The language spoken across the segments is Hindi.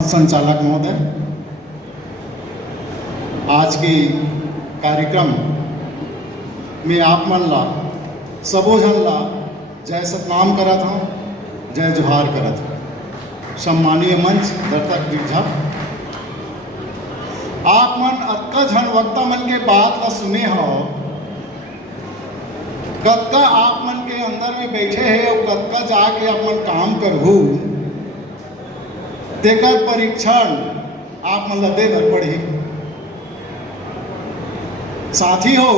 संचालक महोदय, आज के कार्यक्रम में आप मन ला सबो झन ला जय सतनाम करत हूँ, जय जोहार करत हूँ। सम्मानीय मंच दर्शक दीर्घा, आप मन अतका झन वक्ता मन के बात ला सुने हो, कतका आप मन के अंदर में बैठे है और कतका जाके आप मन काम करहु तेकर परीक्षण आप मन ला दे बर पड़ही। साथी हो,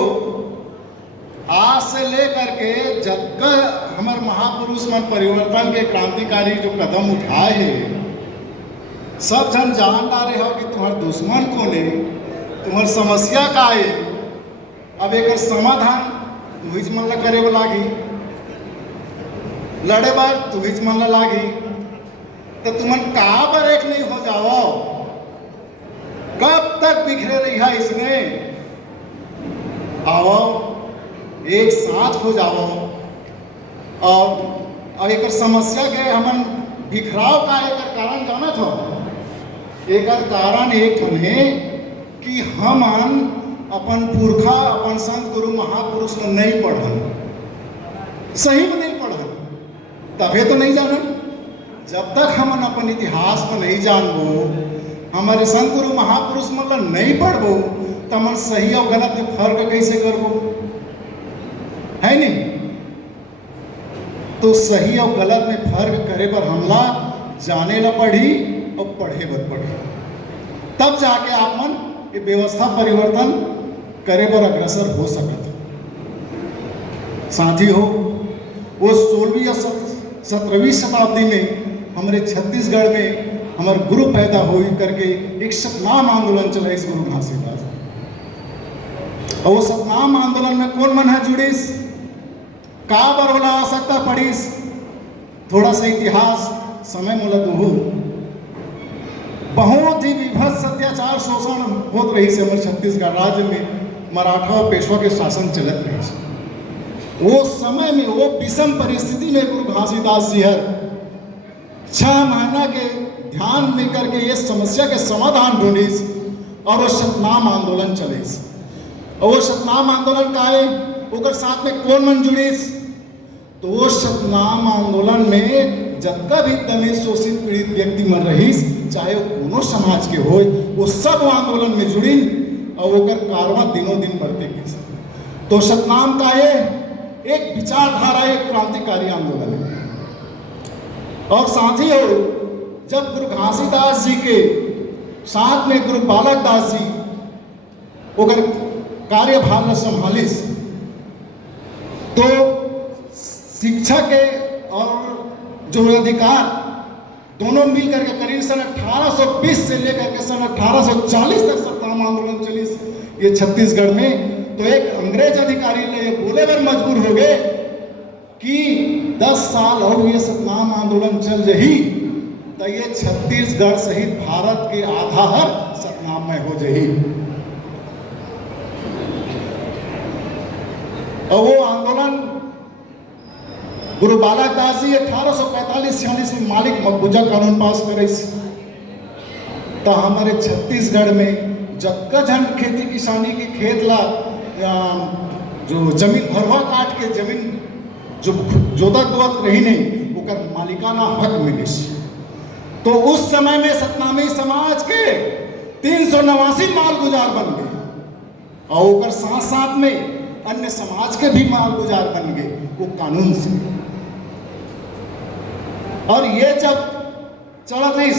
आज से लेकर के जब तक हमारे महापुरुष मन परिवर्तन के क्रांतिकारी जो कदम उठाए हैं, सब जन जान डारे हो कि तुम्हारे दुश्मन कौन है, तुम्हारी समस्या का है। अब एक समाधान तुहिच मन ला करे लागी, लड़े बार तुहिच मन ला लागी, तो तुमन कहाँ पर एक नहीं हो जाओ, कब तक बिखरे रही है इसमें। आओ एक साथ हो जाओ और एक समस्या के हमन बिखराव का एक कारण जानत हो। एक कारण एक है कि हमन अपन पुरखा अपन संत गुरु महापुरुष ने नहीं पढ़न, सही में नहीं पढ़न, तभी तो नहीं जानन। जब तक हमन अपन इतिहास को नहीं जानबो, हमारे संत गुरु महापुरुष मतलब नहीं पढ़बो, तो हमन सही और गलत में फर्क कैसे करबो, है नहीं। तो सही और गलत में फर्क करे पर हमला जाने ला पढ़ी और पढ़े बर पढ़ी, तब जाके आप मन ये व्यवस्था परिवर्तन करे पर अग्रसर हो सकत। साथी हो, वो 16वीं या 17वीं शताब्दी में हमारे छत्तीसगढ़ में हमारे गुरु पैदा हुई करके एक सतनाम आंदोलन चला इस गुरु घासीदास। और वो सतनाम आंदोलन में कौन मन है जुड़ीस, का बर होला आवश्यकता पड़ीस, थोड़ा सा इतिहास समय मोला दूहू। बहुत ही विभत्स अत्याचार शोषण होत रही से हमारे छत्तीसगढ़ राज्य में मराठा और पेशवा के शासन चलत रही से। वो समय में वो विषम परिस्थिति में गुरु घासीदास जी हर 6 महीना के ध्यान में करके ये समस्या के समाधान ढूंढीस और वो सतनाम आंदोलन चलीस। और वो सतनाम आंदोलन का है, ओकर साथ में कौन मन जुड़ीस, तो वो सतनाम आंदोलन में जतका भी दलित शोषित पीड़ित व्यक्ति मन रहीस, चाहे वो कोनो समाज के हो, वो सब आंदोलन में जुड़ीन और ओकर कारवा दिनों दिन बढ़ते गए। तो सतनाम का ये एक विचारधारा, एक क्रांतिकारी आंदोलन है। और साथ ही हो, जब गुरु घासीदास जी के साथ में गुरु बालक दास जी ओकर कार्यभार में संभालिस, तो शिक्षा के और जो अधिकार दोनों मिल करके करीब सन 1820 से लेकर के सन 1840 तक सतनाम आंदोलन चलिस ये छत्तीसगढ़ में। तो एक अंग्रेज अधिकारी ने ये बोले पर मजबूर हो गए कि 10 साल और ये सतनाम आंदोलन चल रही तो ये छत्तीसगढ़ सहित भारत के आधा हर सतनाम में हो जाही। और वो आंदोलन गुरु बालक दास जी 1845-46 में मालिक मकबूजा कानून पास करे। तो हमारे छत्तीसगढ़ में जक्का जन खेती किसानी के खेत ला जो जमीन भरवा काट के जमीन जो जोतक बोत रही नहीं, ओकर मालिकाना हक मिलिस। तो उस समय में सतनामी समाज के 389 माल गुजार बन गए और ओकर साथ साथ में अन्य समाज के भी माल गुजार बन गए वो कानून से। और ये जब चलत रही,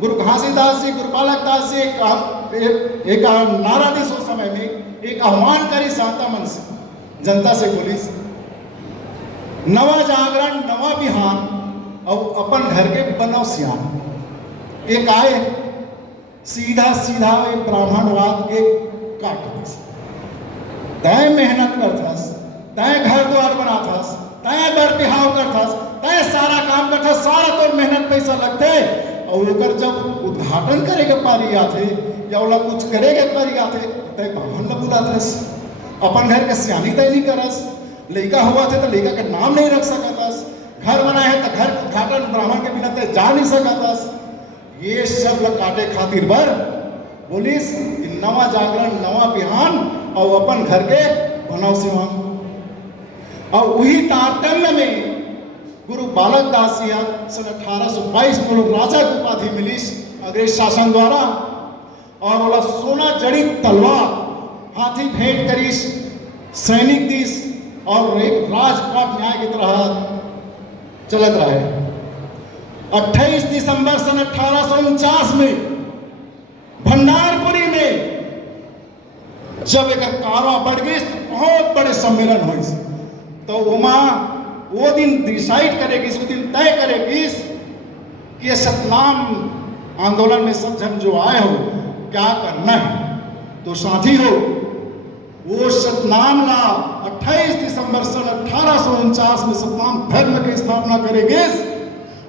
गुरु घासीदास जी, गुरु बालक दास जी एक नारा दी उस समय में, एक आह्वान करी शांता मन से, जनता से बोलिस, नवा जागरण नवा बिहान और अपन घर के बनाओ सियान। एक आए सीधा सीधा ब्राह्मणवाद के काट दिस, तय मेहनत करथस, तय घर द्वार बनाथस, तय बर बिहाव करथस, तय सारा काम करथस, सारा तो मेहनत पैसा लगते। और ओकर जब उद्घाटन करे के पारी आथे या ओला कुछ करे के पारी आथे, तय ब्राह्मण ला बुलाथस, अपन घर के सियानी तय नहीं करस, लड़का हुआ थे तो लड़का का नाम नहीं रख सकता, घर बनाए है तो घर उद्घाटन ब्राह्मण के बिना तो जा नहीं सकता, ये शब्द काटे खातिर बर बोलिस कि नवा जागरण नवा बिहान और अपन घर के बनाव सिवान। और वही तारतम्य में गुरु बालक दास सिंह सन 1822 में लोग राजा की उपाधि मिलीस अंग्रेज शासन द्वारा। और बोला सोना जड़ित तलवार हाथी भेंट करीस सैनिक दिस और एक राजपाट न्याय की तरह चलत रहे। 28 दिसंबर सन 1849 में भंडारपुरी में जब एक कारवा बढ़ गई बहुत बड़े सम्मेलन हुई तो वो दिन डिसाइड करेगी, उस दिन तय करेगी कि ये सतनाम आंदोलन में सब जन जो आए हो क्या करना है। तो साथी हो वो सतनाम ला 28 दिसंबर सन 1849 में सतनाम धर्म की स्थापना करेगी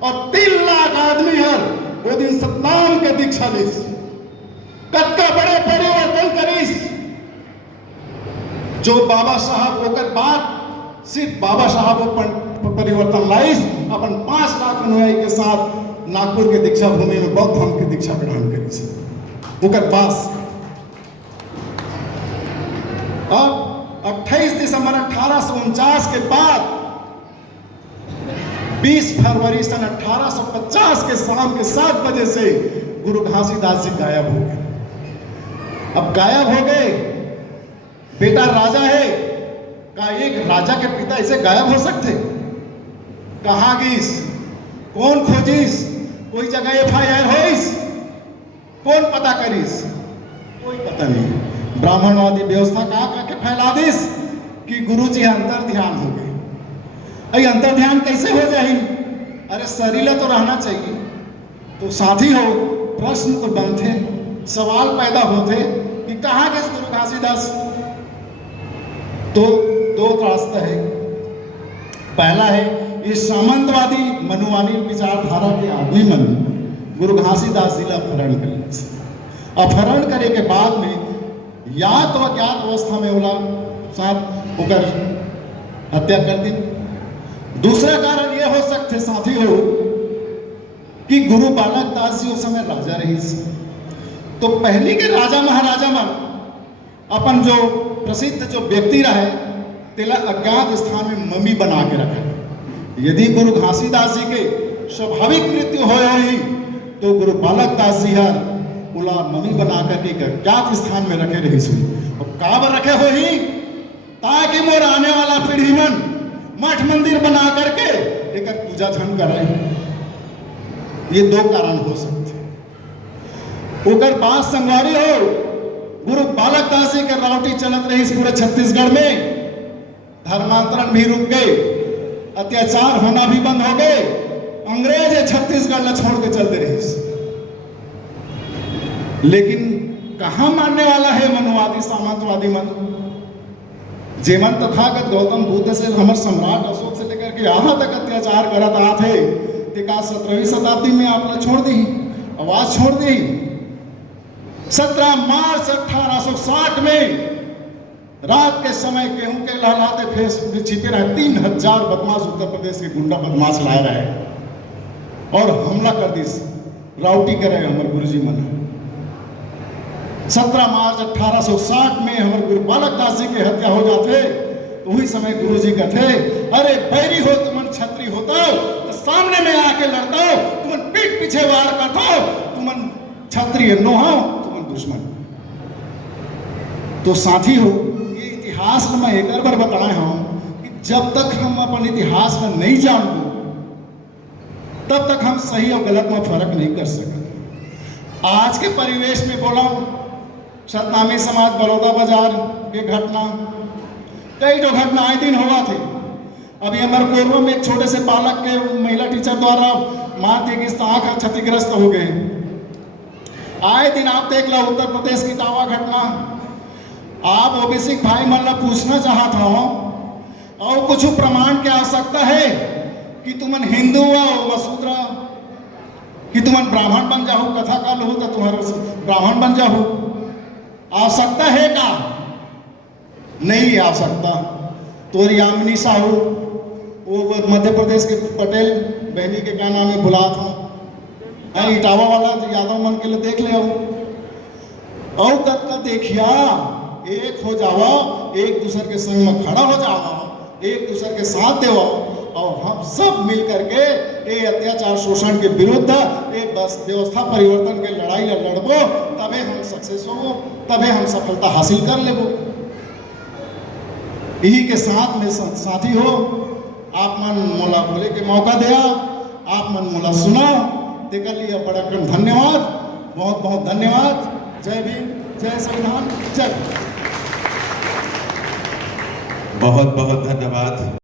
और 3 लाख आदमी हर वो दिन सतनाम के दीक्षा लीस कत्का बड़े परिवर्तन करीस। जो बाबा साहब होकर बाद सिर्फ बाबा साहब परिवर्तन लाइस अपन 5 लाख अनुयायी के साथ नागपुर के दीक्षा भूमि में बौद्ध धर्म की दीक्षा प्रदान करी ओकर पास। अब 28 दिसंबर 1849 के बाद 20 फरवरी सन 1850 के शाम के 7 बजे से गुरु घासीदास जी गायब हो गए। अब गायब हो गए, बेटा राजा है का एक राजा के पिता ऐसे गायब हो सकते? कहाँ गिस, कौन खोजिस, कोई जगह FIR होइस, कौन पता करिस? कोई पता नहीं। ब्राह्मणवादी व्यवस्था का के फैला दिस कि गुरु जी अंतर ध्यान हो गए। अरे अंतर ध्यान कैसे हो जाए? अरे शरीर तो रहना चाहिए। तो साथी हो प्रश्न तो बनते, सवाल पैदा होते कि कहाँ गए गुरु घासीदास। तो 2 रास्ता है। पहला है ये सामंतवादी मनुवादी विचारधारा के आदमी मन गुरु घासीदास जी अपहरण कर अपहरण करे के बाद में या तो अज्ञात अवस्था में होला साथ होकर हत्या कर दी। दूसरा कारण यह हो सकते साथी हो कि गुरु बालक दास जी उस समय राजा रही। तो पहले के राजा महाराजा मन अपन जो प्रसिद्ध जो व्यक्ति रहे तेला अज्ञात स्थान में मम्मी बना के रखे। यदि गुरु घासीदास जी के स्वाभाविक मृत्यु हो ही तो गुरु बालक दास जी हर उला मम्मी बना करके अज्ञात स्थान में रखे रही सुन और काब रखे हो ही ताकि मोर आने वाला पीढ़ी मन मठ मंदिर बना करके लेकर पूजा धन कर रहे। ये 2 कारण हो सकते। उगर बात संगवारी हो गुरु बालक दास जी के रावटी चलत रही इस पूरे छत्तीसगढ़ में। धर्मांतरण भी रुक गए, अत्याचार होना भी बंद हो गए। अंग्रेज छत्तीसगढ़ न छोड़ के चलते रही। लेकिन कहां मानने वाला है मनवादी सामंतवादी मन? जेमन तथागत गौतम बुद्ध से हमर सम्राट अशोक से लेकर के यहाँ तक अत्याचार करत आते थे। 17वीं शताब्दी में आपने छोड़ दी, आवाज छोड़ दी। 17 मार्च 1860 में रात के समय गेहूं के लहलाते फेस में छिपे रहे 3000 बदमाश उत्तर प्रदेश के गुंडा बदमाश लाए रहे और हमला कर दी, राउटी करे हमारे गुरुजी मन। 17 मार्च 1860 में हमारे गुरु बालक दास जी की हत्या हो जाते। तो वही समय गुरु जी कहते, अरे बैरी हो तुमन छत्री होता तो सामने में आके लड़ता, तुमन पीठ पीछे वार करता, तुमन क्षत्रिय नो हो, तुमन दुश्मन। तो साथी हो ये इतिहास में मैं एक बार बताए हूँ कि जब तक हम अपन इतिहास में नहीं जानते तब तक हम सही और गलत में फर्क नहीं कर सकते। आज के परिवेश में बोला सतनामी समाज बड़ौदा बाजार की घटना, कई जो घटना आए दिन हुआ थे। अभी हमारे पूर्व में एक छोटे से बालक के महिला टीचर द्वारा मार दी गई, आंख क्षतिग्रस्त हो गए। आए दिन आप देख लो उत्तर प्रदेश की तावा घटना। आप ओबीसी भाई मन पूछना चाहता हूं और कुछ प्रमाण की आवश्यकता है कि तुमन हिंदू हो वसुद्रा कि तुमन ब्राह्मण बन जाओ, कथा का लो तो तुम्हारा ब्राह्मण बन जाओ। आवश्यकता है का? नहीं आवश्यकता। तो यामिनी साहू वो मध्य प्रदेश के पटेल बहनी के क्या नाम है भुला था, इटावा वाला यादव मन के लिए देख ले और कद का देखिया एक हो जावा, एक दूसरे के संग में खड़ा हो जावा, एक दूसरे के साथ देवा और हम सब मिल करके ये अत्याचार शोषण के विरुद्ध एक बस व्यवस्था परिवर्तन के लड़ाई लड़बो, तबे हम सक्सेस हो, तबे हम सफलता हासिल कर लेबो। यही के साथ में साथी हो, आप मन मोला बोले के मौका दिया, आप मन मोला सुना, तेकर लिए बड़ा धन्यवाद, बहुत बहुत धन्यवाद। जय भीम, जय संविधान, जय। बहुत बहुत धन्यवाद।